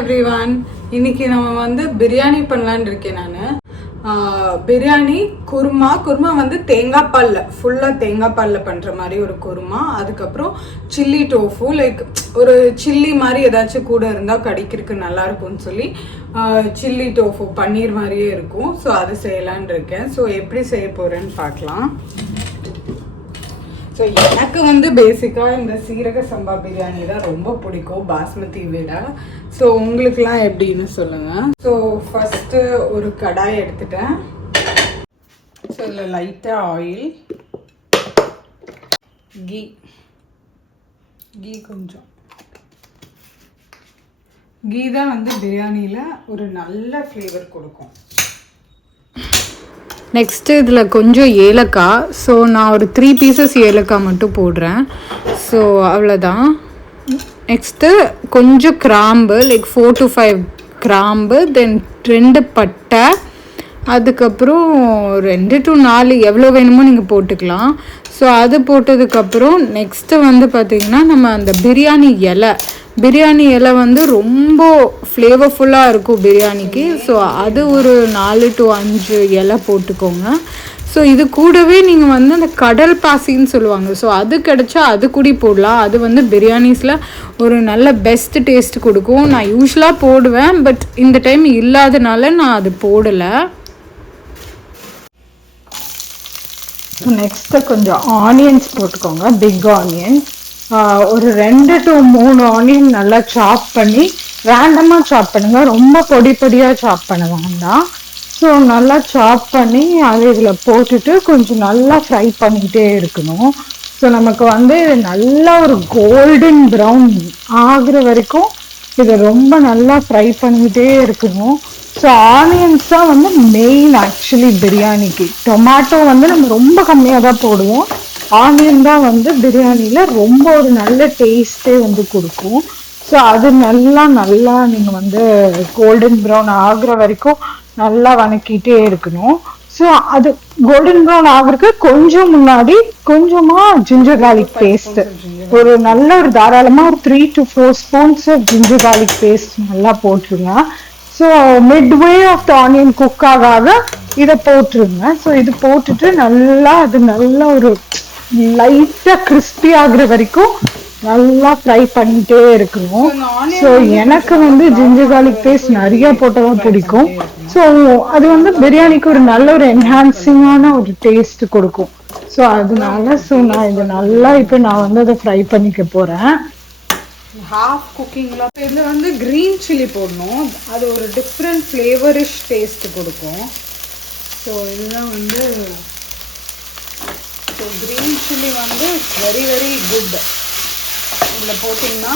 Everyone. இன்னைக்கு நம்ம வந்து பிரியாணி பண்ணலான்னு இருக்கேன். நான் பிரியாணி குருமா வந்து தேங்காய் பாலில் ஃபுல்லாக தேங்காய் பாலில் பண்ணுற மாதிரி ஒரு குருமா. அதுக்கப்புறம் சில்லி டோஃபு, லைக் ஒரு சில்லி மாதிரி ஏதாச்சும் கூட இருந்தால் கடிக்கிறதுக்கு நல்லாயிருக்கும்னு சொல்லி சில்லி டோஃபு பன்னீர் மாதிரியே இருக்கும். ஸோ அது செய்யலான் இருக்கேன். ஸோ எப்படி செய்ய போகிறேன்னு பார்க்கலாம். ஸோ எனக்கு வந்து பேசிக்காக இந்த சீரக சம்பா பிரியாணி தான் ரொம்ப பிடிக்கும் பாஸ்மதி விட. ஸோ உங்களுக்குலாம் எப்படின்னு சொல்லுங்கள். ஸோ ஃபஸ்ட்டு ஒரு கடாய் எடுத்துட்டேன். ஸோ இதில் லைட்டாக ஆயில், கீ கொஞ்சம். கீ தான் வந்து பிரியாணியில் ஒரு நல்ல ஃப்ளேவர் கொடுக்கும். நெக்ஸ்ட்டு இதில் கொஞ்சம் ஏலக்காய். ஸோ நான் ஒரு 3 பீசஸ் ஏலக்காய் மட்டும் போடுறேன். ஸோ அவ்வளோதான். நெக்ஸ்ட்டு கொஞ்சம் கிராம்பு, லைக் 4 to 5 கிராம்பு, தென் 2 பட்டை, அதுக்கப்புறம் 2 to 4 எவ்வளோ வேணுமோ நீங்கள் போட்டுக்கலாம். ஸோ அது போட்டதுக்கப்புறம் நெக்ஸ்ட்டு வந்து பார்த்திங்கன்னா நம்ம அந்த பிரியாணி இலை வந்து ரொம்ப ஃப்ளேவர்ஃபுல்லாக இருக்கும் பிரியாணிக்கு. ஸோ அது ஒரு 4 to 5 இலை போட்டுக்கோங்க. ஸோ இது கூடவே நீங்கள் வந்து அந்த கடல் பாசின்னு சொல்லுவாங்க. ஸோ அது கிடச்சா அது கூடி போடலாம். அது வந்து பிரியாணிஸில் ஒரு நல்ல பெஸ்ட் டேஸ்ட் கொடுக்கும். நான் யூஸ்வலாக போடுவேன், பட் இந்த டைம் இல்லாதனால நான் அது போடலை. நெக்ஸ்ட்டு கொஞ்சம் ஆனியன்ஸ் போட்டுக்கோங்க, பிக் ஆனியன்ஸ். ஒரு 2 to 3 ஆனியன் நல்லா சாப் பண்ணி ரேண்டமாக சாப் பண்ணுங்கள், ரொம்ப பொடியாக சாப் பண்ண வேண்டாம். ஸோ நல்லா சாப் பண்ணி அதை இதில் போட்டுட்டு கொஞ்சம் நல்லா ஃப்ரை பண்ணிக்கிட்டே இருக்கணும். ஸோ நமக்கு வந்து நல்லா ஒரு கோல்டன் ப்ரௌன் ஆகிற வரைக்கும் இதை ரொம்ப நல்லா ஃப்ரை பண்ணிக்கிட்டே இருக்கணும். ஸோ ஆனியன்ஸ் தான் வந்து மெயின் ஆக்சுவலி பிரியாணிக்கு. டொமேட்டோ வந்து நம்ம ரொம்ப கம்மியாக தான் போடுவோம். ஆனியன் தான் வந்து பிரியாணியில் ரொம்ப ஒரு நல்ல டேஸ்ட்டே வந்து கொடுக்கும். ஸோ அது நல்லா நீங்கள் வந்து கோல்டன் ப்ரௌன் ஆகுற வரைக்கும் நல்லா வணக்கிட்டே இருக்கணும். ஸோ அது கோல்டன் ப்ரௌன் ஆகுறதுக்கு கொஞ்சம் முன்னாடி கொஞ்சமாக ஜிஞ்சர் கார்லிக் பேஸ்ட்டு ஒரு நல்ல ஒரு தாராளமாக ஒரு 3 to 4 spoons ginger garlic paste நல்லா போட்டுருங்க. So midway of the onion cook ஆக இதை போட்டுருங்க. ஸோ இது போட்டுட்டு அது நல்லா ஒரு லைட்டாக கிறிஸ்பி ஆகுற வரைக்கும் நல்லா ஃப்ரை பண்ணிட்டே இருக்கணும். ஸோ எனக்கு வந்து ஜிஞ்சர் கார்லிக் பேஸ்ட் நிறைய போட்டதான் பிடிக்கும். ஸோ அது வந்து பிரியாணிக்கு ஒரு நல்ல ஒரு என்ஹான்சிங்கான ஒரு டேஸ்ட் கொடுக்கும். ஸோ அதனால நான் இது நல்லா இப்போ நான் வந்து அதை ஃப்ரை பண்ணிக்க போகிறேன். ஹாஃப் குக்கிங்கில் இதில் வந்து க்ரீன் சில்லி போடணும். அது ஒரு டிஃப்ரெண்ட் ஃப்ளேவரிஷ் டேஸ்ட் கொடுக்கும். ஸோ இதெல்லாம் வந்து க்ரீன் சில்லி வந்து வெரி வெரி குட். இதில் போட்டிங்கன்னா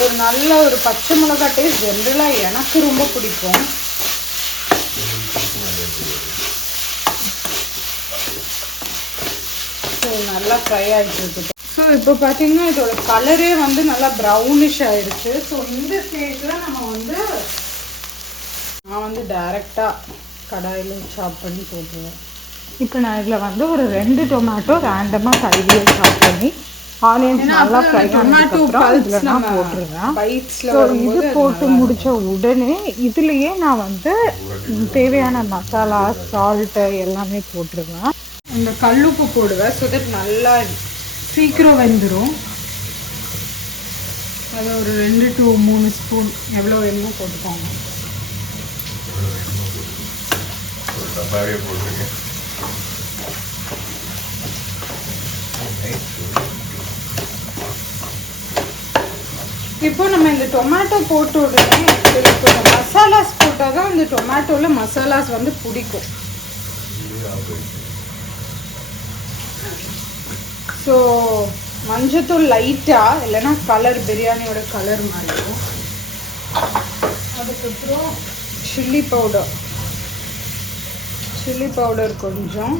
ஒரு நல்ல ஒரு பச்சை மிளகாய் டேஸ்ட் ஜென்ரலாக எனக்கு ரொம்ப பிடிக்கும். ஸோ நல்லா ஃப்ரை ஆகிட்டு இருக்குது. ஸோ இப்போ பார்த்தீங்கன்னா இதோட கலரே வந்து நல்லா ப்ரௌனிஷ் ஆயிடுச்சு. ஸோ இந்த ஸ்டேஜில் நான் வந்து டைரெக்டாக கடாயில் சாப் பண்ணி போட்டுருவேன். இப்போ நான் இதில் வந்து ஒரு 2 டொமேட்டோ ரேண்டமாக கையிலேயே சாப் பண்ணி ஆனியன்ஸ் நல்லா ஃப்ரை பண்ணதுக்கப்புறம் இதில் நான் போட்டுருவேன். ஸோ இது போட்டு முடித்த உடனே இதுலேயே நான் வந்து தேவையான மசாலா, சால்ட்டு எல்லாமே போட்டுருவேன். இந்த கல்லுப்பு போடுவேன். ஸோ தட் நல்லா சீக்கிரம் வெந்துடும். அது ஒரு 2 to 3 ஸ்பூன் எவ்வளோ வேணுமோ போட்டுக்கோங்க. இப்போ நம்ம இந்த டொமேட்டோ போட்ட உடனே இப்போ மசாலாஸ் போட்டால் தான் இந்த டொமேட்டோவில் மசாலாஸ் வந்து பிடிக்கும். ஸோ மஞ்சத்தூள் லைட்டாக, இல்லைன்னா கலர் பிரியாணியோட கலர் மாறிடும். அதுக்கப்புறம் சில்லி பவுடர் கொஞ்சம்.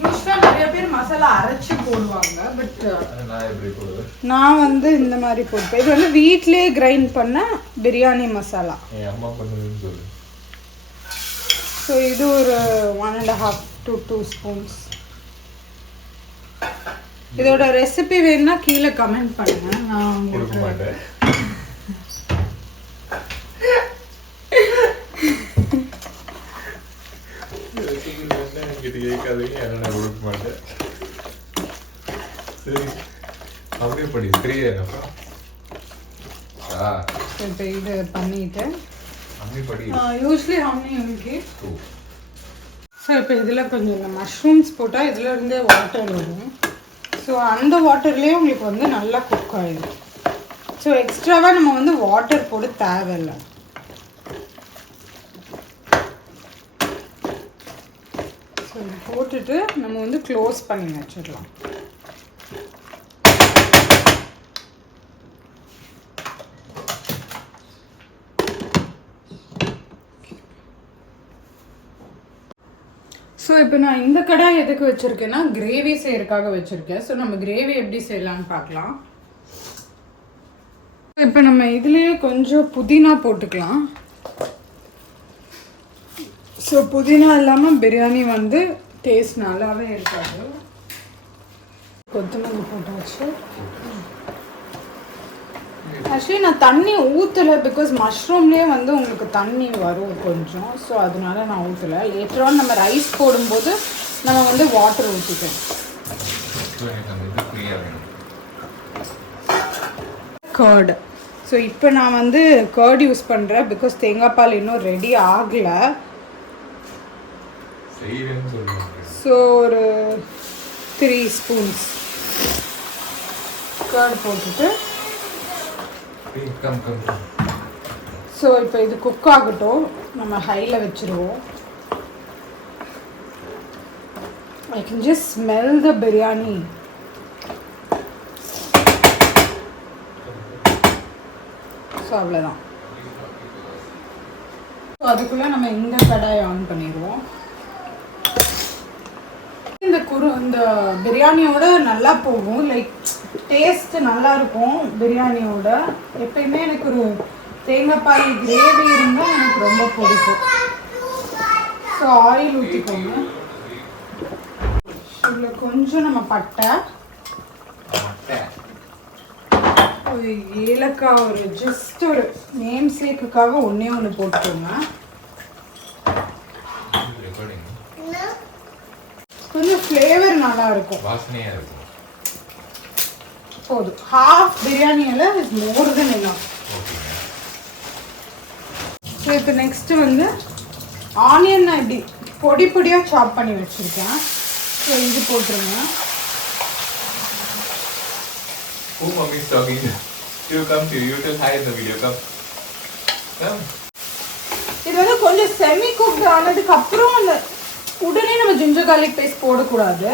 யூஸ்வலாக நிறைய பேர் மசாலா அரைச்சி போடுவாங்க, பட் நான் வந்து இந்த மாதிரி போட்டுப்பேன். இது வந்து வீட்டிலே கிரைண்ட் பண்ண பிரியாணி மசாலா. ஸோ இது ஒரு 1.5 to 2 ஸ்பூன்ஸ். இதோட ரெசிபி வேணும்னா கீழே கமெண்ட் பண்ணுங்க. நான் உங்களுக்கு மாட்டேன். கொடுக்க மாட்டேன். சரி அப்படியே படி தெரியாதப்பா. இப்போ இது பண்ணிட்டு யூஸ்வலி உங்களுக்கு ஸோ இப்போ இதில் கொஞ்சம் இந்த மஷ்ரூம்ஸ் போட்டால் இதில் இருந்தே வாட்டர் வரும். ஸோ அந்த வாட்டர்லேயே உங்களுக்கு வந்து நல்லா குக் ஆகிடும். ஸோ எக்ஸ்ட்ராவாக நம்ம வந்து வாட்டர் போட தேவையில்லை. ஸோ இது போட்டுட்டு நம்ம வந்து க்ளோஸ் பண்ணி வச்சிடலாம். ஸோ இப்போ நான் இந்த கடாய் எதுக்கு வச்சுருக்கேன்னா கிரேவி செய்யறதுக்காக வச்சுருக்கேன். ஸோ நம்ம கிரேவி எப்படி செய்யலான்னு பார்க்கலாம். இப்போ நம்ம இதுலேயே கொஞ்சம் புதினா போட்டுக்கலாம். ஸோ புதினா இல்லாமல் பிரியாணி வந்து டேஸ்ட் நல்லாவே இருக்காது. கொத்தமல்லி போட்டாச்சு. ஆக்சுவலி நான் தண்ணி ஊற்றலை, பிகாஸ் மஷ்ரூம்லேயே வந்து உங்களுக்கு தண்ணி வரும் கொஞ்சம். ஸோ அதனால நான் ஊற்றலை. லேட்டராக நம்ம ரைஸ் போடும்போது நம்ம வந்து வாட்டர் ஊற்றிக்கணும். கர்டு. ஸோ இப்போ நான் வந்து கர்டு யூஸ் பண்ணுறேன், பிகாஸ் தேங்காய் பால் இன்னும் ரெடி ஆகலை. ஸோ ஒரு 3 ஸ்பூன்ஸ் கர்டு போட்டுட்டு ஸோ இப்போ இது குக் ஆகட்டும். நம்ம ஹையில் வச்சுருவோம். I can just smell the biryani. So அவ்வளோதான். ஸோ அதுக்குள்ளே நம்ம இந்த கடாயை ஆன் பண்ணிடுவோம். இந்த பிரியாணியோட நல்லா போகும். லைக் டேஸ்ட் நல்லா இருக்கும் பிரியாணியோட. எப்பயுமே எனக்கு ஒரு தேங்காய் பால் கிரேவி இருந்தால் எனக்கு ரொம்ப பிடிக்கும். ஸோ ஆயில் ஊற்றிக்கோங்க. இதில் கொஞ்சம் நம்ம பட்டை, ஒரு ஏலக்காய், ஒரு ஜஸ்ட் ஒரு நேம் சேக்குக்காக ஒன்று போட்டுக்கோங்க. கொஞ்சம் ஃப்ளேவர் நல்லா இருக்கும், வாசனையா இருக்கும். போதும். ஹாஃப் பிரியாணியில் is more then enough. So இப்போ நெக்ஸ்ட் வந்து ஆனியன் நான் இப்படி பொடி பொடியாக சாப் பண்ணி வச்சுருக்கேன். ஸோ இது போட்டுருங்க. Who mommy is talking? You come to you tell hi in the video. Come. Come. இது வந்து கொஞ்சம் செமி குக் ஆனதுக்கு அப்புறம் அந்த உடனே நம்ம ஜிஞ்சர் கார்லிக் பேஸ்ட் போடக்கூடாது.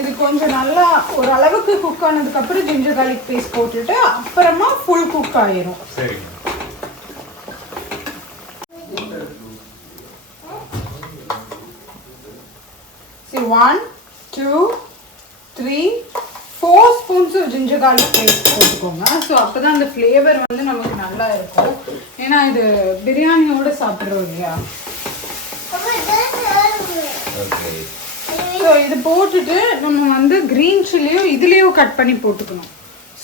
இது கொஞ்சம் நல்லா ஒரு அளவுக்கு குக் ஆனதுக்கு அப்புறம் ஜிஞ்சர் கார்லிக் பேஸ்ட் போட்டுட்டு அப்புறமா ஃபுல் குக் ஆயிரும். சரி. See 1 2 3 4 spoons ginger garlic paste போட்டுக்கோங்க. ஸோ அப்போ தான் அந்த ஃப்ளேவர் வந்து நமக்கு நல்லா இருக்கும். ஏன்னா இது பிரியாணியோட சாப்பிட்றோம் இல்லையா. ஸோ இது போட்டுட்டு நம்ம வந்து க்ரீன் சில்லியும் இதுலேயும் கட் பண்ணி போட்டுக்கணும்.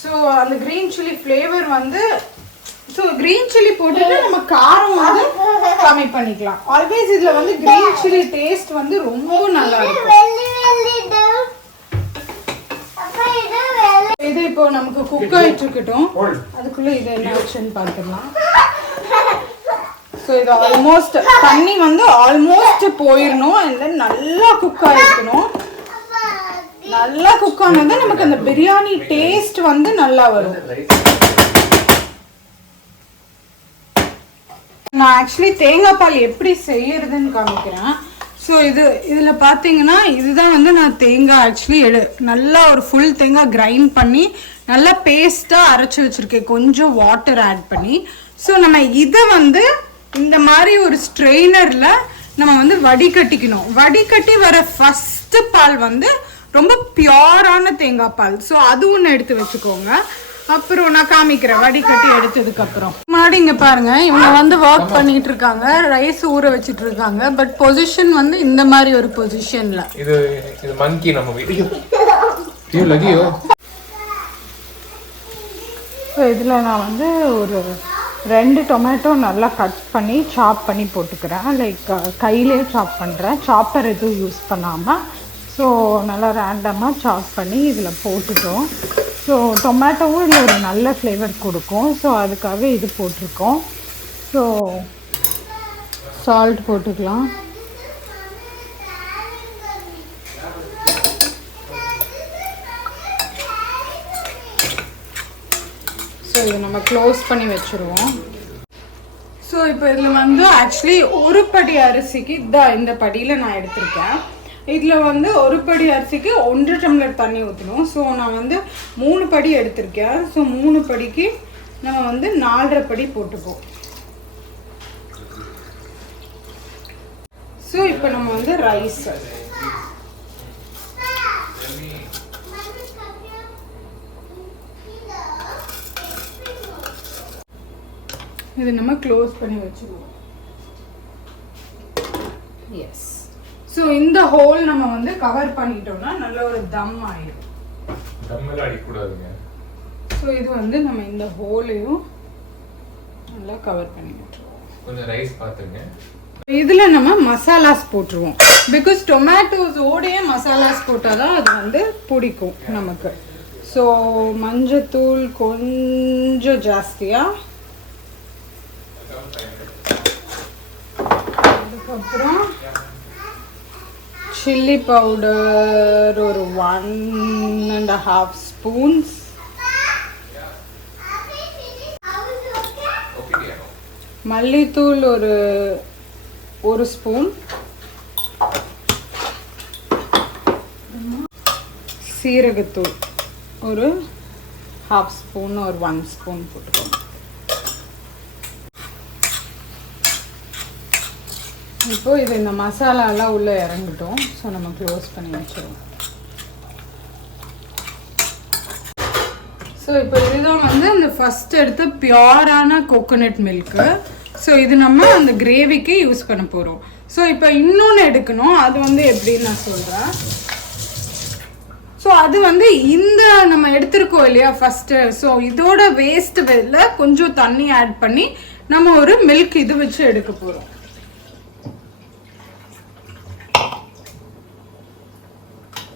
ஸோ அந்த க்ரீன் சில்லி ஃப்ளேவர் வந்து ஸோ க்ரீன் சில்லி போட்டுட்டு நம்ம காரம் வந்து கம்மி பண்ணிக்கலாம். ஆல்வேஸ் இதில் வந்து க்ரீன் சில்லி டேஸ்ட் வந்து ரொம்ப நல்லா இருக்கும். இது இப்போ நமக்கு குக் ஆகிட்டு இருக்கட்டும். அதுக்குள்ளே இது என்ன ஆச்சுன்னு பார்த்துக்கலாம். ஸோ இது ஆல்மோஸ்ட் தண்ணி வந்து ஆல்மோஸ்ட் போயிடணும். அண்ட் தென் நல்லா குக் ஆகிருக்கணும். நல்லா குக் ஆனது நமக்கு அந்த பிரியாணி டேஸ்ட் வந்து நல்லா வரும். நான் ஆக்சுவலி தேங்காய் பால் எப்படி செய்யறதுன்னு காமிக்கிறேன். ஸோ இதில் பார்த்தீங்கன்னா இதுதான் வந்து நான் தேங்காய் ஆக்சுவலி நல்லா ஒரு ஃபுல் தேங்காய் கிரைண்ட் பண்ணி நல்லா பேஸ்ட்டாக அரைச்சி வச்சுருக்கேன், கொஞ்சம் வாட்டர் ஆட் பண்ணி. ஸோ நம்ம இதை வந்து இந்த மாதிரி ஒரு ஸ்ட்ரெயினரில் நம்ம வந்து வடிகட்டிக்கணும். வடிகட்டி வர ஃபஸ்ட்டு பால் வந்து ரொம்ப பியூரான தேங்காய் பால். ஸோ அது ஒன்று எடுத்து வச்சுக்கோங்க. அப்புறம் நான் காமிக்கிறேன் வடிகட்டி எடுத்ததுக்கு அப்புறம். முன்னாடி இங்க பாருங்க, இவங்க வந்து ஒர்க் பண்ணிட்டு இருக்காங்க, ரைஸ் ஊற வச்சிட்டு இருக்காங்க. பட் பொசிஷன் வந்து இந்த மாதிரி ஒரு பொசிஷன்ல. இது மங்கி நம்ம video You lucky ho. So இதில் நான் வந்து ஒரு 2 டொமேட்டோ நல்லா கட் பண்ணி சாப் பண்ணி போட்டுக்கிறேன். லைக் கையிலே சாப் பண்ணுறேன், சாப்பர் எதுவும் யூஸ் பண்ணாமல். ஸோ நல்லா ரேண்டமாக சாப் பண்ணி இதில் போட்டுட்டோம். ஸோ டொமேட்டோவும் இதில் ஒரு நல்ல ஃப்ளேவர் கொடுக்கும். ஸோ அதுக்காக இது போட்டிருக்கோம். ஸோ சால்ட் போட்டுக்கலாம். ஸோ இதை நம்ம க்ளோஸ் பண்ணி வச்சுருவோம். ஸோ இப்போ இதில் வந்து ஆக்சுவலி ஒரு படி அரிசிக்கு இந்த படியில் நான் எடுத்திருக்கேன். இதில் வந்து ஒரு படி அரிசிக்கு 1 டம்ளர் தண்ணி ஊற்றணும். ஸோ நான் வந்து 3 படி எடுத்திருக்கேன். ஸோ 3 படிக்கு நம்ம வந்து 4.5 படி போட்டுப்போம். ஸோ இப்போ நம்ம வந்து ரைஸ் இது நம்ம க்ளோஸ் பண்ணி வச்சுருவோம். எஸ். ஸோ இந்த ஹோல் நம்ம வந்து கவர் பண்ணிட்டோம்னா நல்ல ஒரு தம் ஆயிடும். தம்மெல்லாம் அடிக்கூடாதுங்க. ஸோ இது வந்து நம்ம இந்த ஹோலையும் நல்லா கவர் பண்ணி விட்டுருவோம். கொஞ்சம் ரைஸ் பார்த்துங்க. இதில் நம்ம மசாலாஸ் போட்டுருவோம். பிகாஸ் டொமேட்டோஸோடைய மசாலாஸ் போட்டால் தான் அது வந்து பிடிக்கும் நமக்கு. ஸோ மஞ்சத்தூள் கொஞ்சம் ஜாஸ்தியாக, அதுக்கப்புறம் சில்லி பவுடர் ஒரு 1.5 ஸ்பூன்ஸ், மல்லித்தூள் ஒரு ஸ்பூன், சீரகத்தூள் ஒரு 1/2 ஸ்பூன் ஒரு 1 ஸ்பூன் போட்டுக்கோங்க. இப்போ இது இந்த மசாலாலாம் உள்ளே இறங்கிட்டோம். ஸோ நம்ம க்ளோஸ் பண்ணி வச்சிருவோம். ஸோ இப்போ இதுதான் வந்து அந்த ஃபஸ்ட் எடுத்த பியூரான கோகோனட் மில்க்கு. ஸோ இது நம்ம அந்த கிரேவிக்கு யூஸ் பண்ண போகிறோம். ஸோ இப்போ இன்னொன்று எடுக்கணும். அது வந்து எப்படின்னு நான் சொல்கிறேன். ஸோ அது வந்து இந்த நம்ம எடுத்துருக்கோம் இல்லையா ஃபஸ்ட்டு. ஸோ இதோட வேஸ்ட் வெளில கொஞ்சம் தண்ணி ஆட் பண்ணி நம்ம ஒரு மில்க் இது வச்சு எடுக்க போகிறோம்.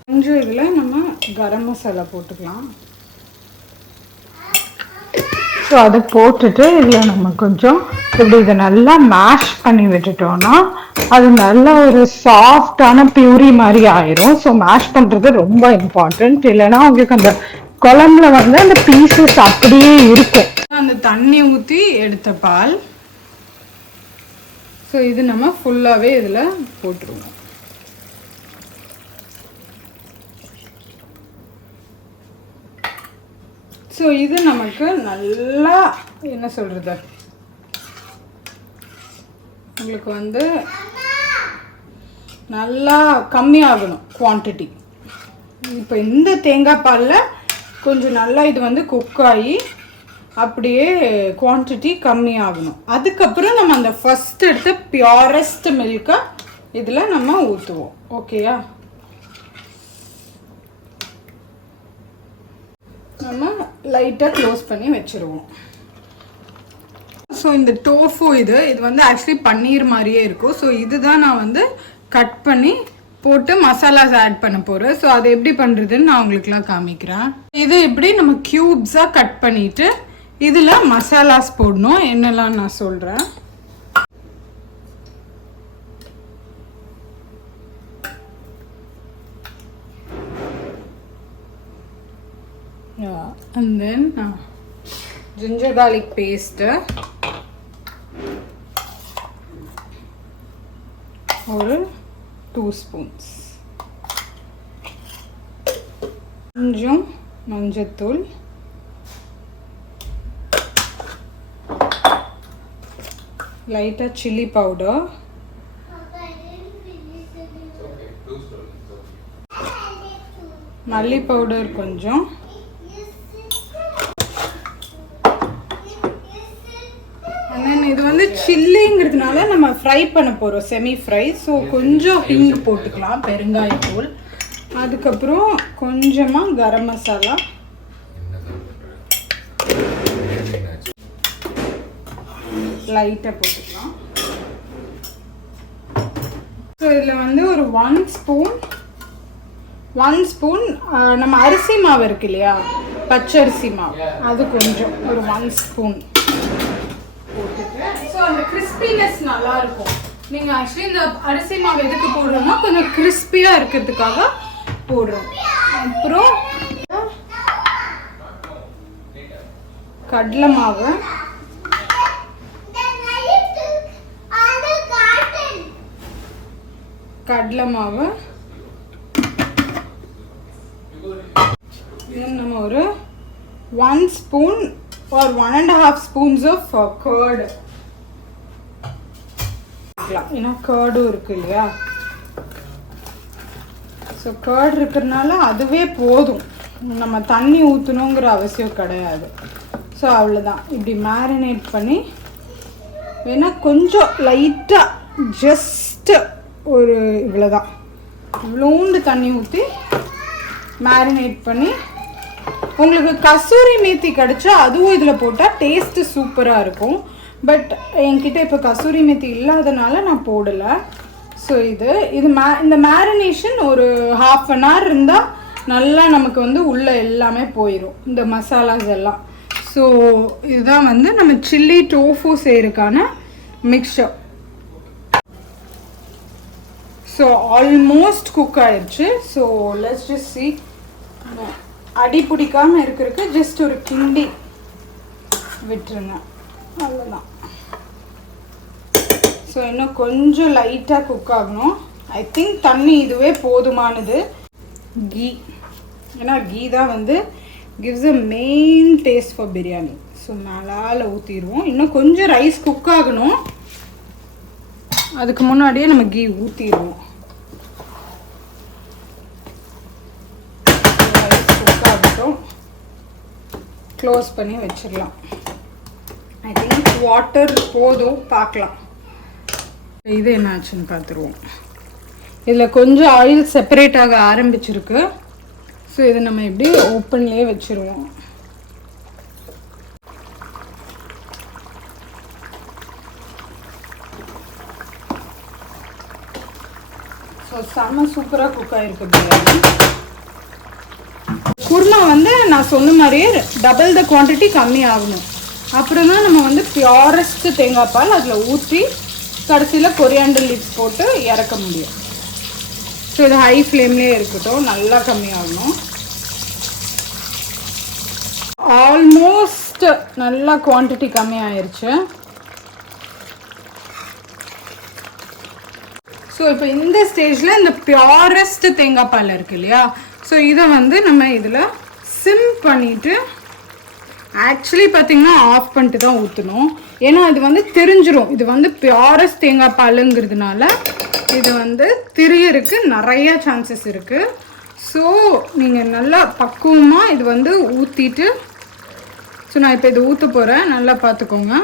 கொஞ்சம் இதில் நம்ம கரம் மசாலா போட்டுக்கலாம். ஸோ அதை போட்டுட்டு இதில் நம்ம கொஞ்சம் இப்படி இதை நல்லா மேஷ் பண்ணி விட்டுட்டோம்னா அது நல்ல ஒரு சாஃப்டான பியூரி மாதிரி ஆயிரும். ஸோ மேஷ் பண்ணுறது ரொம்ப இம்பார்ட்டன்ட். இல்லைன்னா உங்களுக்கு அந்த குழம்புல வந்து அந்த பீசஸ் அப்படியே இருக்கும். அந்த தண்ணி ஊற்றி எடுத்த பால். ஸோ இது நம்ம ஃபுல்லாகவே இதில் போட்டுருவோம். ஸோ இது நமக்கு நல்லா என்ன சொல்கிறது, உங்களுக்கு வந்து நல்லா கம்மியாகணும் குவான்டிட்டி. இப்போ இந்த தேங்காய் பாலில் கொஞ்சம் நல்லா இது வந்து குக் ஆகி அப்படியே குவான்டிட்டி கம்மியாகணும். அதுக்கப்புறம் நம்ம அந்த ஃபஸ்ட் எடுத்த பியூரஸ்ட் மில்கை இதில் நம்ம ஊற்றுவோம். ஓகேயா? நம்ம லைட்டாக க்ளோஸ் பண்ணி வச்சுருவோம். ஸோ இந்த டோஃபு இது வந்து ஆக்சுவலி பன்னீர் மாதிரியே இருக்கும். ஸோ இதுதான் நான் வந்து கட் பண்ணி போட்டு மசாலாஸ் ஆட் பண்ண போகிறேன். ஸோ அது எப்படி பண்ணுறதுன்னு நான் உங்களுக்குலாம் காமிக்கிறேன். இது இப்படி நம்ம க்யூப்ஸாக கட் பண்ணிவிட்டு இதில் மசாலாஸ் போடணும். என்னெல்லாம் நான் சொல்கிறேன். And then ginger garlic paste or 2 spoons. கொஞ்சம் மஞ்சத்தூள், லைட்டா chili powder, மல்லி பவுடர் கொஞ்சம், இது வந்து சில்லிங்கிறதுனால நம்ம ஃப்ரை பண்ண போகிறோம், செமி ஃப்ரை. ஸோ கொஞ்சம் ஹிங் போட்டுக்கலாம், பெருங்காயத்தூள். அதுக்கப்புறம் கொஞ்சமாக கரம் மசாலா, லைட்டாக போட்டுக்கலாம். ஸோ இதில் வந்து ஒரு 1 ஸ்பூன் நம்ம அரிசி மாவு இருக்கு இல்லையா, பச்சரிசி மாவு, அது கொஞ்சம் ஒரு 1 ஸ்பூன் போட்டுட்டு. ஸோ அந்த கிறிஸ்பினஸ் நல்லா இருக்கும். நீங்கள் ஆக்சுவலி இந்த அரிசி மாவு எதுக்கு போடுறோம்னா கொஞ்சம் கிறிஸ்பியாக இருக்கிறதுக்காக போடுறோம். அப்புறம் கடலை மாவு, நம்ம ஒரு 1 spoon or 1.5 spoons of curd. ஏன்னா கர்டும் இருக்கு இல்லையா, ஸோ கர்டு இருக்கிறதுனால அதுவே போதும், நம்ம தண்ணி ஊற்றணுங்கிற அவசியம் கிடையாது. ஸோ அவ்வளோதான். இப்படி மேரினேட் பண்ணி வேணா கொஞ்சம் லைட்டாக ஜஸ்ட் ஒரு இவ்வளோதான், இவ்வளோண்டு தண்ணி ஊற்றி மேரினேட் பண்ணி, உங்களுக்கு கசூரி மேத்தி கிடச்சா அதுவும் இதில் போட்டால் டேஸ்ட்டு சூப்பராக இருக்கும். பட் என்கிட்ட இப்போ கசூரி மேத்தி இல்லாதனால நான் போடலை. ஸோ இந்த மேரினேஷன் ஒரு 1/2 an hour இருந்தால் நல்லா நமக்கு வந்து உள்ளே எல்லாமே போயிடும், இந்த மசாலாஸ் எல்லாம். ஸோ இதுதான் வந்து நம்ம சில்லி டோஃபு செய்கிறதுக்கான மிக்சர். ஸோ ஆல்மோஸ்ட் குக் ஆயிடுச்சு. So let's just see. அடி பிடிக்காமல் இருக்கிறதுக்கு ஜஸ்ட் ஒரு கிண்டி விட்டுருங்க, அவ்வளோதான். ஸோ இன்னும் கொஞ்சம் லைட்டாக குக் ஆகணும். ஐ திங்க் தண்ணி இதுவே போதுமானது. கீ, ஏன்னா கீ தான் வந்து gives a main taste for biryani. So மேலால் ஊற்றிடுவோம். இன்னும் கொஞ்சம் ரைஸ் குக் ஆகணும், அதுக்கு முன்னாடியே நம்ம கீ ஊற்றிடுவோம். ரைஸ் குக் ஆகட்டும், க்ளோஸ் பண்ணி வச்சிடலாம். ஐ திங்க் வாட்டர் போதும், பார்க்கலாம். இது என்ன ஆச்சுன்னு பார்த்துருவோம். இதில் கொஞ்சம் ஆயில் செப்பரேட் ஆக ஆரம்பிச்சிருக்கு. ஸோ இதை நம்ம இப்படி ஓப்பன்லேயே வச்சுருவோம். ஸோ செம்ம சூப்பராக குக் ஆகிருக்கு பிரியாணி. குருமா வந்து நான் சொன்ன மாதிரியே டபுள் த குவான்டிட்டி கம்மி ஆகணும். அப்புறம் தான் நம்ம வந்து பியூரஸ்ட் தேங்காய் பால் அதில் ஊற்றி கடைசியில் கொரியாண்டர் லீவ்ஸ் போட்டு இறக்க முடியும். ஸோ இது ஹை ஃப்ளேம்லேயே இருக்கட்டும், நல்லா கம்மியாகணும். ஆல்மோஸ்ட் நல்லா குவான்டிட்டி கம்மி ஆயிடுச்சு. ஸோ இப்போ இந்த ஸ்டேஜில் இந்த பியூரஸ்ட் தேங்காய் பால் இருக்கு இல்லையா, ஸோ இதை வந்து நம்ம இதில் சிம் பண்ணிவிட்டு, ஆக்சுவலி பார்த்திங்கன்னா ஆஃப் பண்ணிட்டு தான் ஊற்றணும். ஏன்னா அது வந்து தெரிஞ்சிடும், இது வந்து பியூரஸ்ட் தேங்காய் பாலுங்கிறதுனால இது வந்து திரியறதுக்கு நிறைய சான்சஸ் இருக்குது. ஸோ நீங்கள் நல்லா பக்குவமாக இது வந்து ஊற்றிட்டு, ஸோ நான் இப்போ இது ஊற்ற போகிறேன், நல்லா பார்த்துக்கோங்க.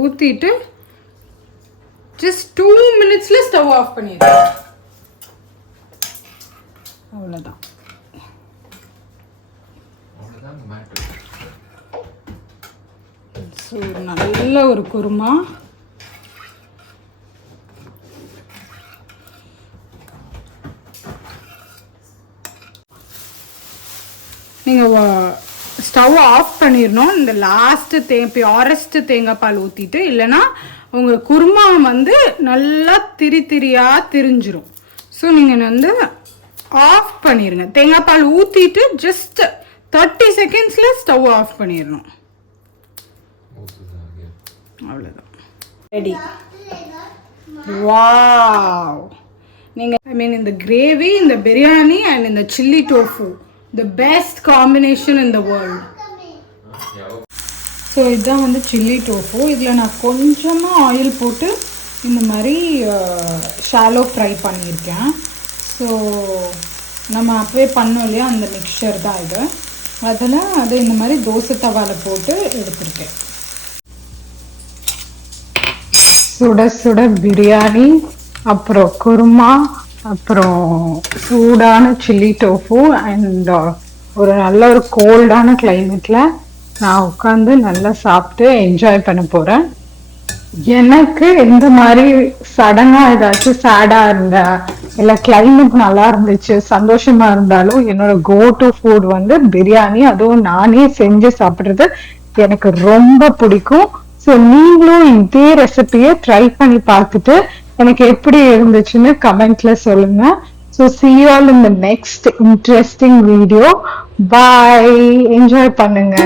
ஊற்றிட்டு ஜஸ்ட் 2 minutesல ஸ்டவ் ஆஃப் பண்ணிடுறேன், அவ்வளோதான். ஸோ நல்ல ஒரு குருமா. நீங்கள் ஸ்டவ் ஆஃப் பண்ணிடணும். இந்த லாஸ்ட்டு பியூரஸ்ட் தேங்காய் பால் ஊற்றிட்டு, இல்லைன்னா உங்கள் குருமா வந்து நல்லா திரியாக திரிஞ்சிரும். ஸோ நீங்கள் வந்து ஆஃப் பண்ணிடுங்க. தேங்காய் பால் ஊற்றிட்டு ஜஸ்ட் 30 செகண்ட்ஸில் ஸ்டவ் ஆஃப் பண்ணிடணும், அவ்வளோதான். ரெடி. வாவ்! நீங்கள் இந்த கிரேவி, இந்த பிரியாணி அண்ட் இந்த chilli tofu, the best combination in the world. So இதுதான் வந்து சில்லி டோஃபு. இதில் நான் கொஞ்சமாக ஆயில் போட்டு இந்த மாதிரி ஷாலோ ஃப்ரை பண்ணியிருக்கேன். ஸோ நம்ம அப்பவே பண்ணோம் இல்லையா, அந்த மிக்சர் தான் இது. அதில் அது இந்த மாதிரி தோசை தவாவில் போட்டு எடுத்துருக்கேன். சுட சுட பிரியாணி, அப்புறம் குருமா, அப்புறம் சூடான சில்லி டோஃபு அண்ட் ஒரு நல்ல ஒரு கோல்டான கிளைமேட்ல நான் உட்காந்து நல்லா சாப்பிட்டு என்ஜாய் பண்ண போறேன். எனக்கு இந்த மாதிரி சடனா ஏதாச்சும் சேடா இருந்தா இல்ல கிளைமேட் நல்லா இருந்துச்சு சந்தோஷமா இருந்தாலும் என்னோட கோ டு ஃபுட் வந்து பிரியாணி. அதுவும் நானே செஞ்சு சாப்பிடுறது எனக்கு ரொம்ப பிடிக்கும். ஸோ நீங்களும் இதே ரெசிபியை ட்ரை பண்ணி பார்த்துட்டு எனக்கு எப்படி இருந்துச்சுன்னு கமெண்ட்ல சொல்லுங்க. So see you all in the next interesting video. Bye. Enjoy பண்ணுங்க.